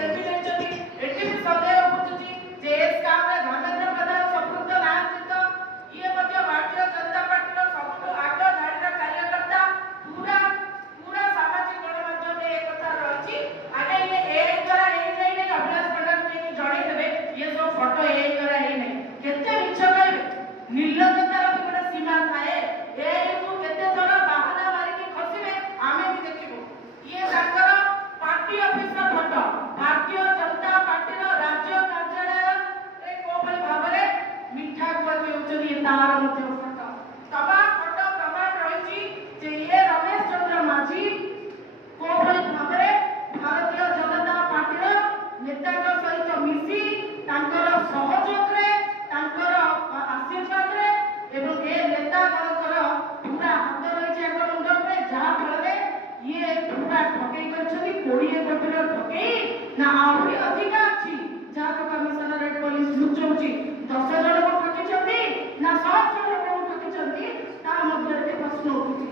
selfie लेचनी eighty भी संदेह बुझुची जे S काम रे धर्मेंद्र प्रधान संपृक्त नाହାନ୍ତି ତ ये ମଧ୍ୟ भारतीय जनता पार्टी रो सबटु आग धाडीर कार्यकर्ता पूरा सामाजिक गणमाध्यम में एक कथा रही आगे ये एआई द्वारा एआई नहीं अभिलाष पंडा को जणै देबे ये सब फोटो एआई द्वारा एआई नहीं केते मिछ कहबे निर्लज्जतार भी गोटे सीमा थाए एआई को केते जण बाहाना मारी के खसिबे आमे भी देखिबो ये ताकर पार्टी ऑफिस रा फोटो भारतीय जनता पार्टी रो राज्य कार्यालय रे कोबल भाबरे मिठा गुआ देउचनी तार मध्य फोटो तबा फोटो प्रमाण रहिची जे ये रमेश चंद्र माझी कोबल भाबरे भारतीय जनता पार्टी रो नेता सहित मिसी तांकर सहयोग रे तांकर आशीर्वाद रे एवं ए नेता गणकर पूरा हाथ रही है मुंड पे जहाँ फल ये पूरा ठकई करछनी 20 कोटी ठकई ना आहुरी अधिका अछि जहाँ को कमिशनरेट पुलिस लुचौची 10 जन को ठकी छथि ना 100 जन को ठकी छथि ता मध्य प्रश्न उठुची